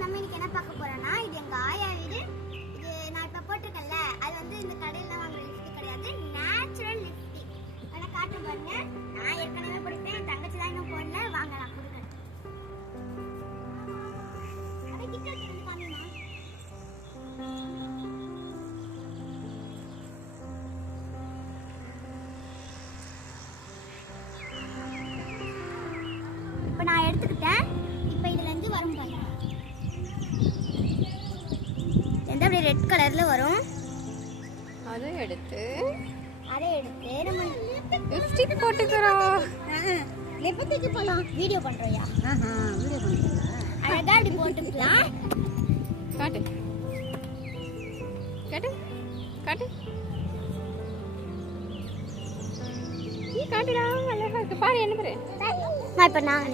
நம்ம இன்னைக்கு என்ன பார்க்க போறோம்னா இது எங்க ஆயா வீடு. இது நான் இப்ப போட்டிருக்கேன்ல அது வந்து இந்த கடையில வாங்குற லிப்ஸ்டிக் கிடையாது, நேச்சுரல் லிப்ஸ்டிக். ஆனா காட்டு பாருங்க, நான் ஏற்கனவே போட்டேன், என் தங்கச்சி தான் இன்னும் போடல. வாங்க நான் கொடுக்குறேன். அதை கிட்ட வச்சு காமிமா. இப்போ நான் எடுத்துக்கிட்டேன். இப்போ இதுல இருந்து வரும் பாருங்க, எந்த அப்படியே ரெட் கலர்ல வரும். அதை எடுத்து நம்ம லிப்ஸ்டிக் போட்டுக்கிறோம். லிப்ஸ்டிக் போலாம். வீடியோ பண்றோம்யா. வீடியோ பண்ணுறீங்களா? அழகா இப்படி போட்டுக்கலாம். காட்டு காட்டு காட்டு நீ காட்டுடா. அழகா இருக்கு பாரு. என்ன பாரு. இப்போ நான்